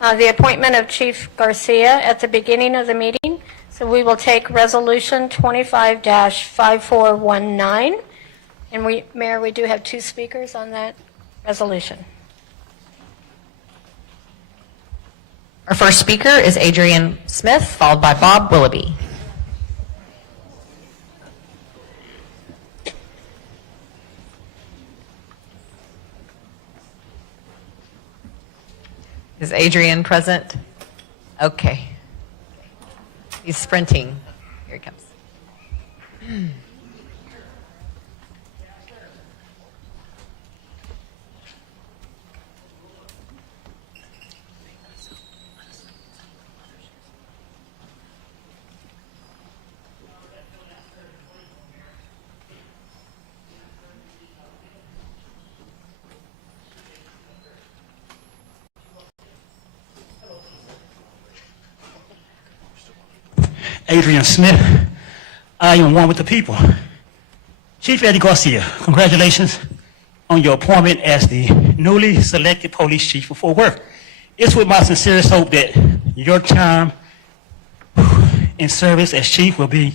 The appointment of Chief Garcia at the beginning of the meeting. So we will take Resolution 25-5419. And Mayor, we do have two speakers on that resolution. Our first speaker is Adrian Smith, followed by Bob Willoughby. Is Adrian present? Okay. He's sprinting. Here he comes. Adrian Smith, I am one with the people. Chief Eddie Garcia, congratulations on your appointment as the newly selected police chief of Fort Worth. It's with my sincerest hope that your time in service as chief will bring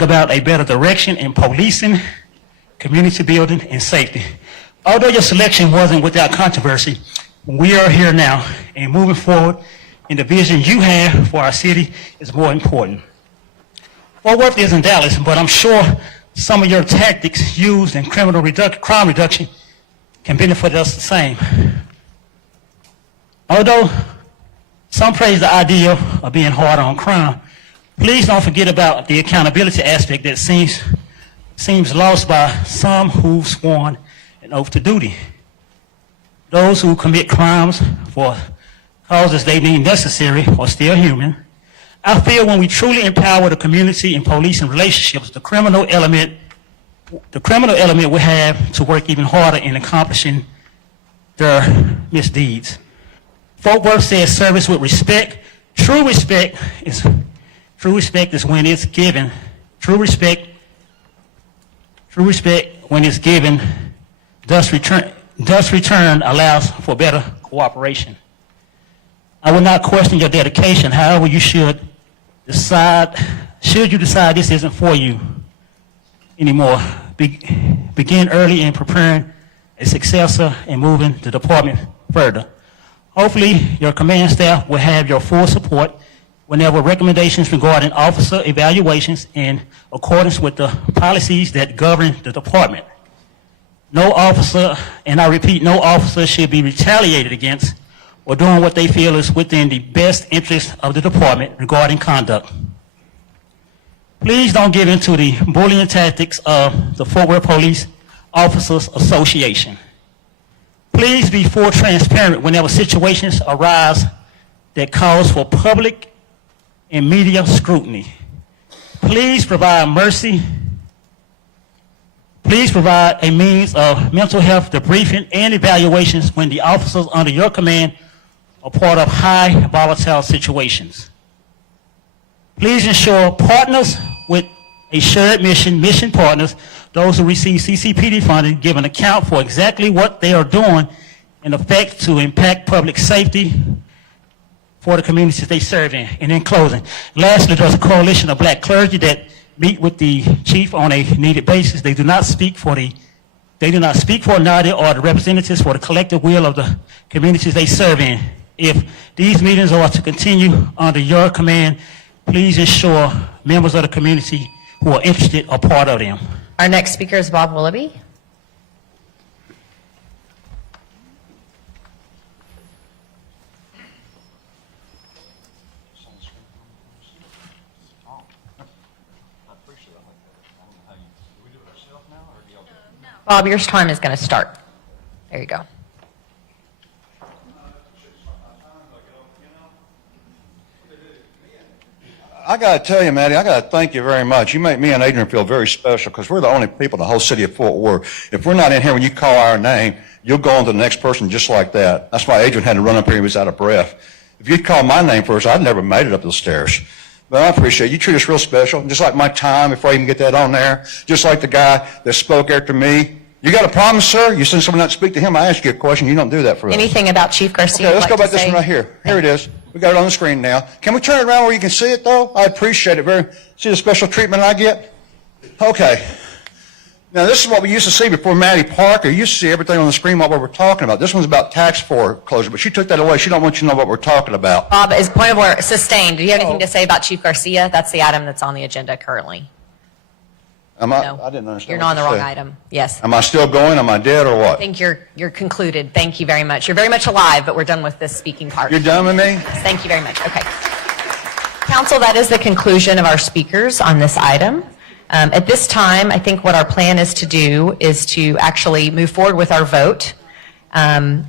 about a better direction in policing, community building, and safety. Although your selection wasn't without controversy, we are here now and moving forward, and the vision you have for our city is more important. Fort Worth is in Dallas, but I'm sure some of your tactics used in crime reduction can benefit us the same. Although some praise the idea of being hard on crime, please don't forget about the accountability aspect that seems lost by some who've sworn an oath to duty. Those who commit crimes for causes they deem necessary are still human. I feel when we truly empower the community in policing relationships, the criminal element will have to work even harder in accomplishing their misdeeds. Fort Worth says service with respect. True respect is when it's given. True respect when it's given, thus return allows for better cooperation. I will not question your dedication. However, you should you decide this isn't for you anymore, begin early in preparing a successor and moving the department further. Hopefully, your command staff will have your full support whenever recommendations regarding officer evaluations in accordance with the policies that govern the department. No officer, and I repeat, no officer should be retaliated against or doing what they feel is within the best interest of the department regarding conduct. Please don't give in to the bullying tactics of the Fort Worth Police Officers Association. Please be full transparent whenever situations arise that calls for public and media scrutiny. Please provide mercy. Please provide a means of mental health debriefing and evaluations when the officers under your command are part of high volatile situations. Please ensure partners with a shared mission partners, those who receive CCPD funding, give an account for exactly what they are doing in effect to impact public safety for the communities they serve in. And in closing, lastly, there's a coalition of black clergy that meet with the chief on a needed basis. They do not speak for NADA or the representatives for the collective will of the communities they serve in. If these meetings are to continue under your command, please ensure members of the community who are interested are part of them. Our next speaker is Bob Willoughby. Bob, your time is going to start. There you go. I got to tell you, Maddie, I got to thank you very much. You make me and Adrian feel very special because we're the only people in the whole city of Fort Worth. If we're not in here when you call our name, you'll go on to the next person just like that. That's why Adrian had to run up here. He was out of breath. If you'd called my name first, I'd never made it up the stairs. But I appreciate it. You treat us real special. Just like my time, before I even get that on there, just like the guy that spoke after me, You got a problem, sir? You send someone out to speak to him, I ask you a question, you don't do that for us. Anything about Chief Garcia? Okay, let's you'd go like back to to this say? one right here. Here it is. We got it on the screen now. Can we turn it around where you can see it, though? I appreciate it very. See the special treatment I get? Okay. Now, this is what we used to see before Maddie Parker. You used to see everything on the screen what we were talking about. This one's about tax foreclosure, but she took that away. She don't want you to know what we're talking about. Bob, is point of order sustained? Do you have anything to say about Chief Garcia? That's the item that's on the agenda currently. Am I? No. I didn't understand. You're what not on the you wrong said. item. Yes. Am I still going? Am I dead or I what? think you're concluded. Thank you very much. You're very much alive, but we're done with this speaking part. You're done with me? Thank you very much. Okay. Council, that is the conclusion of our speakers on this item. At this time, I think what our plan is to do is to actually move forward with our vote. So I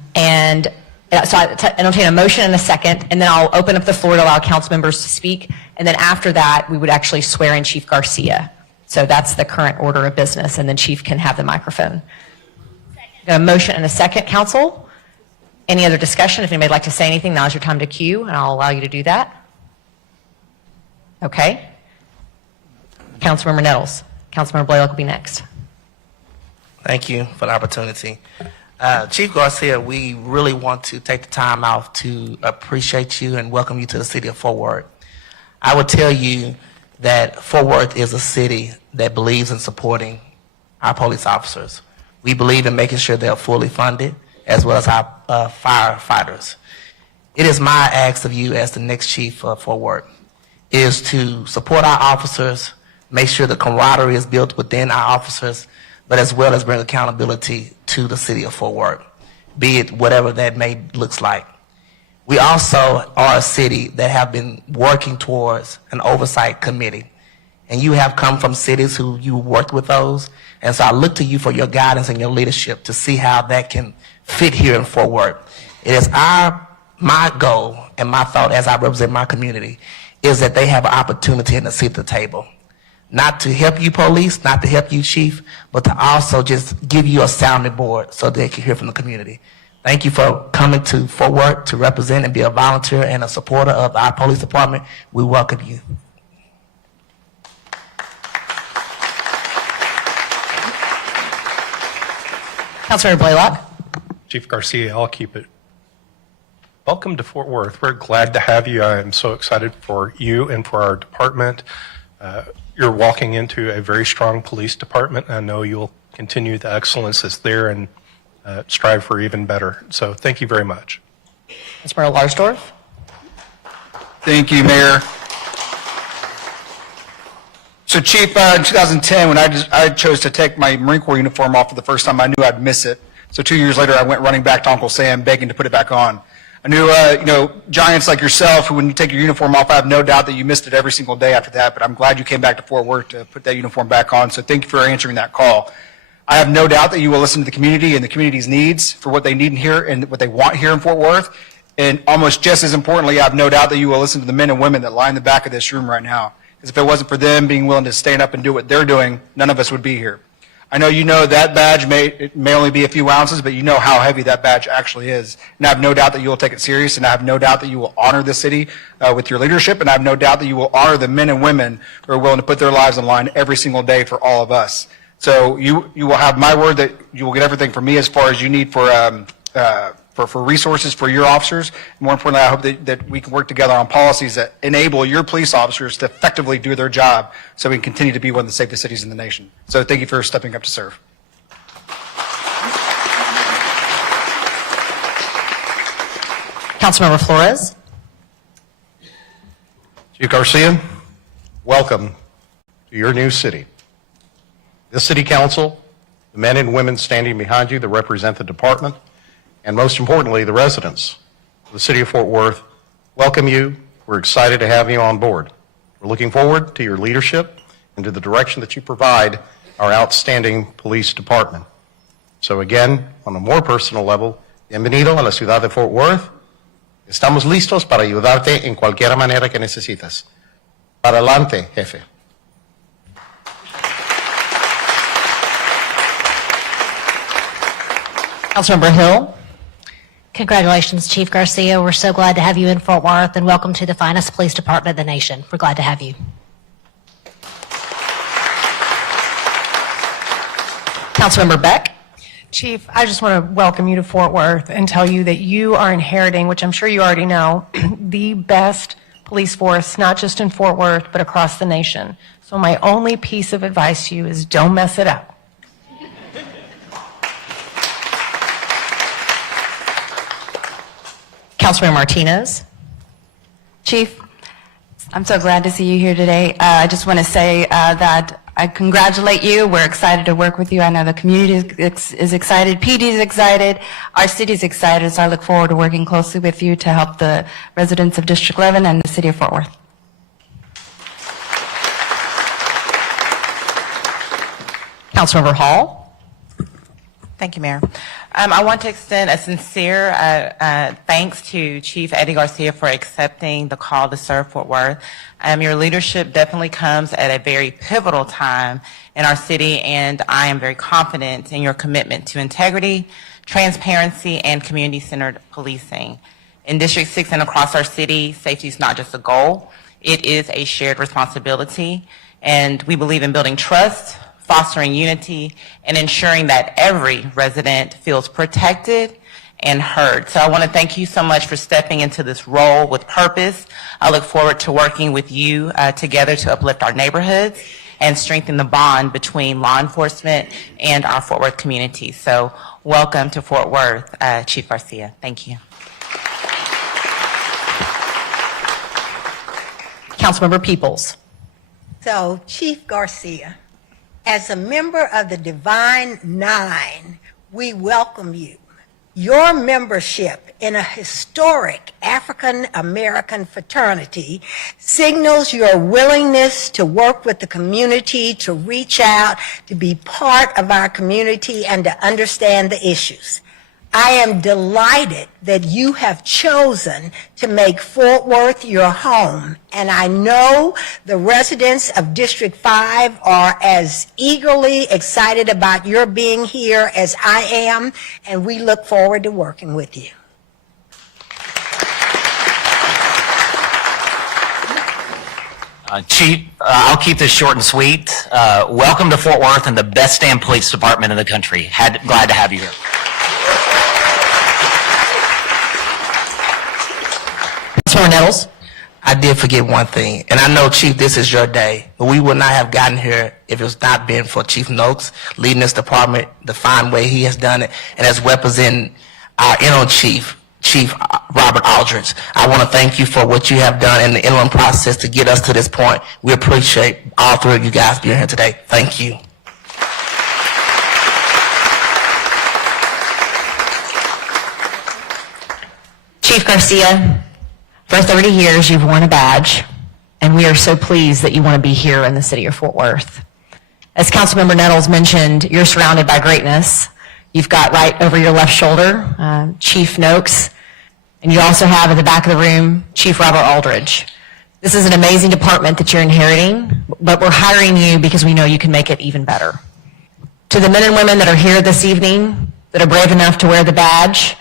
entertain a motion and a second, and then I'll open up the floor to allow council members to speak. And then after that, we would actually swear in Chief Garcia. So that's the current order of business, and then Chief can have the microphone. A motion and a second, council. Any other discussion? If anybody would like to say anything, now's your time to cue, and I'll allow you to do that. Okay. Councilmember Nettles. Councilmember Blaylock will be next. Thank you for the opportunity. Chief Garcia, we really want to take the time out to appreciate you and welcome you to the city of Fort Worth. I would tell you that Fort Worth is a city that believes in supporting our police officers. We believe in making sure they're fully funded, as well as our firefighters. It is my ask of you as the next chief of Fort Worth is to support our officers, make sure the camaraderie is built within our officers, but as well as bring accountability to the city of Fort Worth, be it whatever that may looks like. We also are a city that have been working towards an oversight committee, and you have come from cities who you worked with those, and so I look to you for your guidance and your leadership to see how that can fit here in Fort Worth. It is my goal and my thought as I represent my community is that they have an opportunity in the seat at the table. Not to help you police, not to help you chief, but to also just give you a sounding board so they can hear from the community. Thank you for coming to Fort Worth to represent and be a volunteer and a supporter of our police department. We welcome you. Councilmember Blaylock. Chief Garcia, I'll keep it. Welcome to Fort Worth. We're glad to have you. I am so excited for you and for our department. You're walking into a very strong police department. I know you'll continue the excellence that's there and strive for even better. So thank you very much. Councilmember Larsdorf. Thank you, Mayor. So, Chief, in 2010, when I chose to take my Marine Corps uniform off for the first time, I knew I'd miss it. So 2 years later, I went running back to Uncle Sam, begging to put it back on. I knew, giants like yourself, who when you take your uniform off, I have no doubt that you missed it every single day after that, but I'm glad you came back to Fort Worth to put that uniform back on, so thank you for answering that call. I have no doubt that you will listen to the community and the community's needs for what they need here and what they want here in Fort Worth, and almost just as importantly, I have no doubt that you will listen to the men and women that lie in the back of this room right now, because if it wasn't for them being willing to stand up and do what they're doing, none of us would be here. I know you know that badge may only be a few ounces, but you know how heavy that badge actually is. And I have no doubt that you will take it serious, and I have no doubt that you will honor the city with your leadership, and I have no doubt that you will honor the men and women who are willing to put their lives on the line every single day for all of us. So you will have my word that you will get everything from me as far as you need for resources for your officers. More importantly, I hope that we can work together on policies that enable your police officers to effectively do their job so we can continue to be one of the safest cities in the nation. So thank you for stepping up to serve. Councilmember Flores. Chief Garcia, welcome to your new city. This city council, the men and women standing behind you that represent the department, and most importantly, the residents of the city of Fort Worth, welcome you. We're excited to have you on board. We're looking forward to your leadership and to the direction that you provide our outstanding police department. So again, on a more personal level, bienvenido a la ciudad de Fort Worth. Estamos listos para ayudarte en cualquier manera que necesitas. Para adelante, jefe. Councilmember Hill. Congratulations, Chief Garcia. We're so glad to have you in Fort Worth, and welcome to the finest police department in the nation. We're glad to have you. Councilmember Beck. Chief, I just want to welcome you to Fort Worth and tell you that you are inheriting, which I'm sure you already know, the best police force, not just in Fort Worth, but across the nation. So my only piece of advice to you is don't mess it up. Councilmember Martinez. Chief, I'm so glad to see you here today. I just want to say that I congratulate you. We're excited to work with you. I know the community is excited. PD is excited. Our city is excited. So I look forward to working closely with you to help the residents of District 11 and the city of Fort Worth. Councilmember Hall. Thank you, Mayor. I want to extend a sincere thanks to Chief Eddie Garcia for accepting the call to serve Fort Worth. Your leadership definitely comes at a very pivotal time in our city, and I am very confident in your commitment to integrity, transparency, and community-centered policing. In District 6 and across our city, safety is not just a goal, it is a shared responsibility, and we believe in building trust, fostering unity, and ensuring that every resident feels protected and heard. So I want to thank you so much for stepping into this role with purpose. I look forward to working with you together to uplift our neighborhoods and strengthen the bond between law enforcement and our Fort Worth community. So welcome to Fort Worth, Chief Garcia. Thank you. Councilmember Peoples. So, Chief Garcia, as a member of the Divine Nine, we welcome you. Your membership in a historic African American fraternity signals your willingness to work with the community, to reach out, to be part of our community, and to understand the issues. I am delighted that you have chosen to make Fort Worth your home, and I know the residents of District 5 are as eagerly excited about your being here as I am, and we look forward to working with you. Chief, I'll keep this short and sweet. Welcome to Fort Worth and the best damn police department in the country. Glad to have you here. Nettles. I did forget one thing, and I know, Chief, this is your day, but we would not have gotten here if it was not been for Chief Noakes leading this department the fine way he has done it, and as representing our interim chief, Chief Robert Aldridge. I want to thank you for what you have done in the interim process to get us to this point. We appreciate all three of you guys being here today. Thank you. Chief Garcia, for 30 years, you've worn a badge, and we are so pleased that you want to be here in the city of Fort Worth. As Councilmember Nettles mentioned, you're surrounded by greatness. You've got right over your left shoulder, Chief Noakes, and you also have at the back of the room, Chief Robert Aldridge. This is an amazing department that you're inheriting, but we're hiring you because we know you can make it even better. To the men and women that are here this evening, that are brave enough to wear the badge,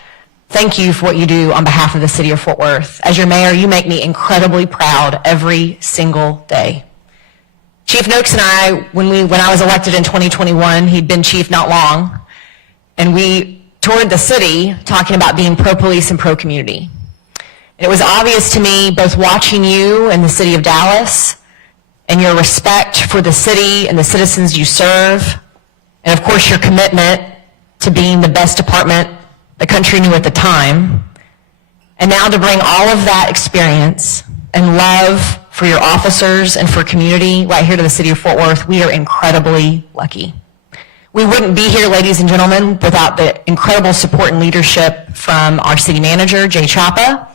thank you for what you do on behalf of the city of Fort Worth. As your mayor, you make me incredibly proud every single day. Chief Noakes and I, when I was elected in 2021, he'd been chief not long, and we toured the city talking about being pro-police and pro-community. It was obvious to me, both watching you in the city of Dallas, and your respect for the city and the citizens you serve, and of course your commitment to being the best department the country knew at the time, and now to bring all of that experience and love for your officers and for community right here to the city of Fort Worth, we are incredibly lucky. We wouldn't be here, ladies and gentlemen, without the incredible support and leadership from our city manager, Jay Chapa,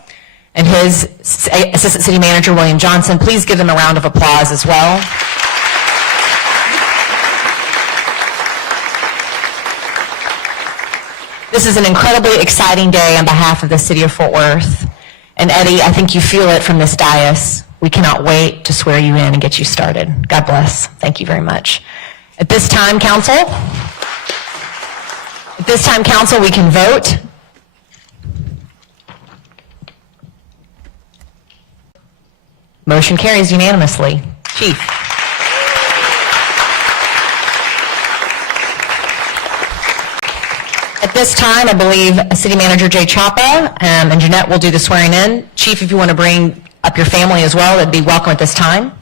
and his assistant city manager, William Johnson. Please give them a round of applause as well. This is an incredibly exciting day on behalf of the city of Fort Worth. And Eddie, I think you feel it from this dais. We cannot wait to swear you in and get you started. God bless. Thank you very much. At this time, council, we can vote. Motion carries unanimously. Chief. At this time, I believe City Manager Jay Chapa and Jeanette will do the swearing in. Chief, if you want to bring up your family as well, that'd be welcome at this time.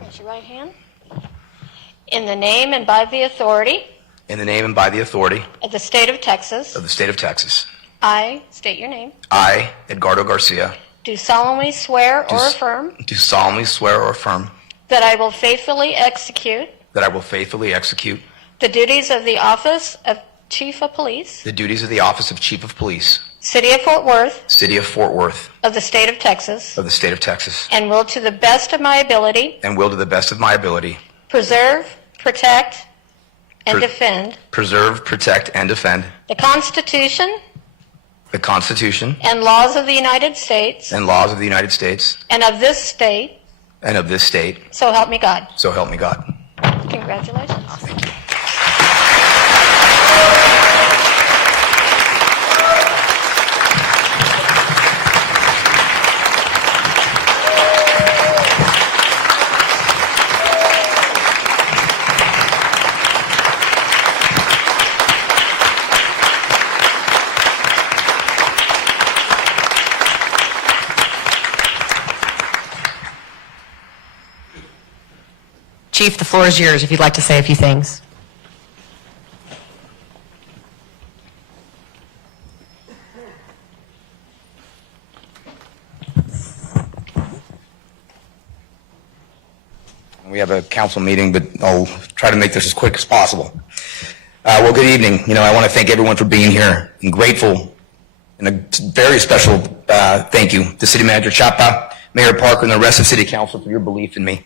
Raise your right hand. In the name and by the authority In the name and by the authority of the state of Texas, of the state of Texas, I state your name. I, Edgardo Garcia, Do solemnly swear or affirm do solemnly swear or affirm that I will faithfully execute that I will faithfully execute the duties of the office of Chief of Police, the duties of the office of Chief of Police, City of Fort Worth, City of Fort Worth, of the state of Texas, of the state of Texas, and will to the best of my ability and will to the best of my ability preserve, protect, and Pre- defend preserve, protect, and defend the Constitution the Constitution and laws of the United States and laws of the United States and of this state, and of this state, so help me God. so help me God. Congratulations. Thank you. Chief, the floor is yours if you'd like to say a few things. We have a council meeting, but I'll try to make this as quick as possible. Well, good evening. I want to thank everyone for being here. I'm grateful, and a very special thank you to City Manager Chapa, Mayor Parker, and the rest of City Council for your belief in me.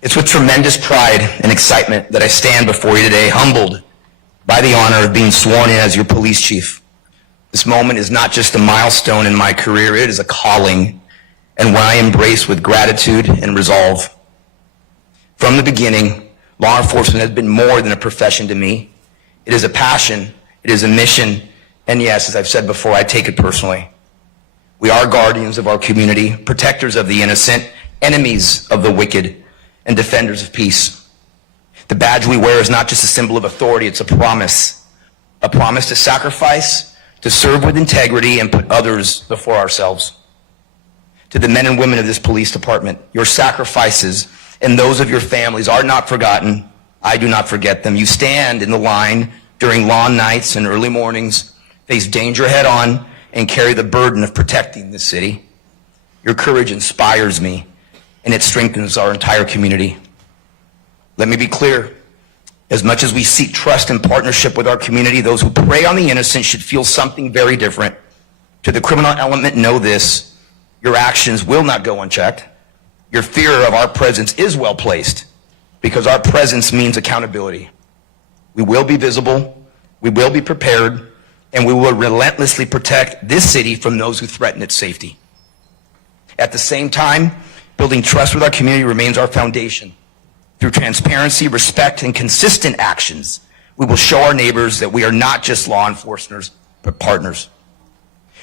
It's with tremendous pride and excitement that I stand before you today, humbled by the honor of being sworn in as your police chief. This moment is not just a milestone in my career, it is a calling, and one I embrace with gratitude and resolve. From the beginning, law enforcement has been more than a profession to me. It is a passion, it is a mission, and yes, as I've said before, I take it personally. We are guardians of our community, protectors of the innocent, enemies of the wicked, and defenders of peace. The badge we wear is not just a symbol of authority, it's a promise to sacrifice, to serve with integrity, and put others before ourselves. To the men and women of this police department, your sacrifices and those of your families are not forgotten. I do not forget them. You stand in the line during long nights and early mornings, face danger head on, and carry the burden of protecting the city. Your courage inspires me, and it strengthens our entire community. Let me be clear. As much as we seek trust and partnership with our community, those who prey on the innocent should feel something very different. To the criminal element, know this: your actions will not go unchecked. Your fear of our presence is well placed, because our presence means accountability. We will be visible, we will be prepared, and we will relentlessly protect this city from those who threaten its safety. At the same time, building trust with our community remains our foundation. Through transparency, respect, and consistent actions, we will show our neighbors that we are not just law enforcers, but partners.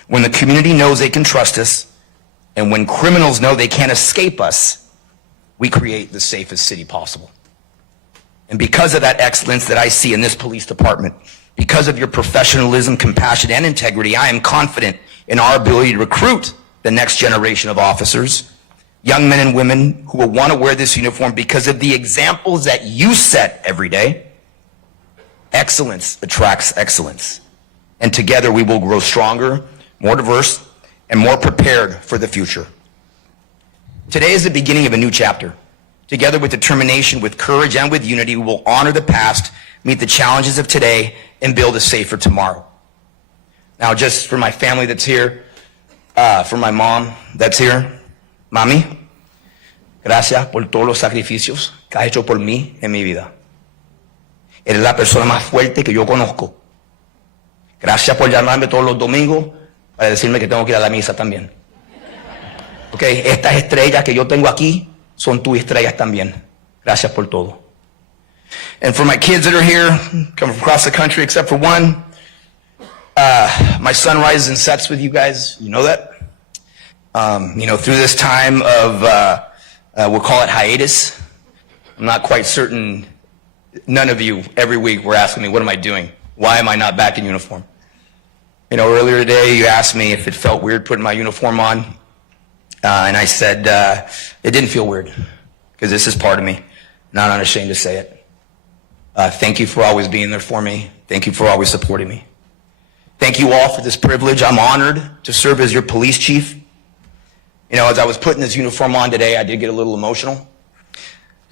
When the community knows they can trust us, and when criminals know they can't escape us, we create the safest city possible. And because of that excellence that I see in this police department, because of your professionalism, compassion, and integrity, I am confident in our ability to recruit the next generation of officers, young men and women who will want to wear this uniform because of the examples that you set every day. Excellence attracts excellence. And together we will grow stronger, more diverse, and more prepared for the future. Today is the beginning of a new chapter. Together with determination, with courage, and with unity, we will honor the past, meet the challenges of today, and build a safer tomorrow. Now, just for my family that's here, for my mom that's here, Mami, gracias por todos los sacrificios que has hecho por mí en mi vida. Eres la persona más fuerte que yo conozco. Gracias por llamarme todos los domingos para decirme que tengo que ir a la misa también. Okay, estas estrellas que yo tengo aquí son tus estrellas también. Gracias por todo. And for my kids that are here, come from across the country except for one, my son rises and sets with you guys. You know that? Through this time of, we'll call it hiatus, I'm not quite certain, none of you every week were asking me, what am I doing? Why am I not back in uniform? Earlier today you asked me if it felt weird putting my uniform on. And I said, it didn't feel weird, because this is part of me. Not unashamed to say it. Thank you for always being there for me. Thank you for always supporting me. Thank you all for this privilege. I'm honored to serve as your police chief. As I was putting this uniform on today, I did get a little emotional.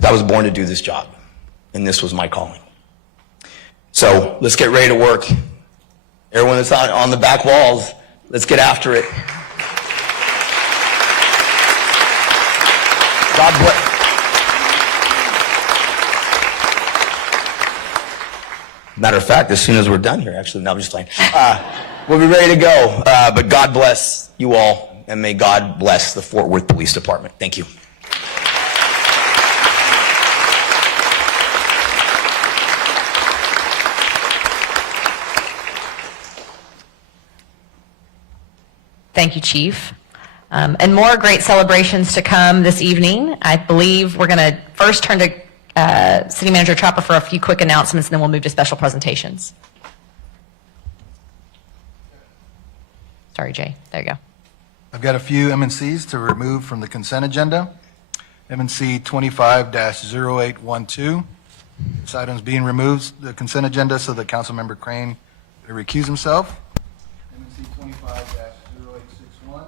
I was born to do this job, and this was my calling. So let's get ready to work. Everyone that's on the back walls, let's get after it. God bless. Matter of fact, as soon as we're done here, actually, no, I'm just playing. We'll be ready to go. But God bless you all, and may God bless the Fort Worth Police Department. Thank you. Thank you, Chief. And more great celebrations to come this evening. I believe we're going to first turn to City Manager Chopper for a few quick announcements, and then we'll move to special presentations. Sorry, Jay. There you go. I've got a few M&Cs to remove from the consent agenda. M&C 25-0812. This item is being removed the consent agenda so that Councilmember Crane will recuse himself. M&C 25-0861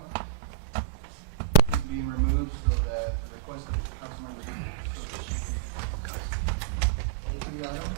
is being removed so that the request of Councilmember so that she can go to the item.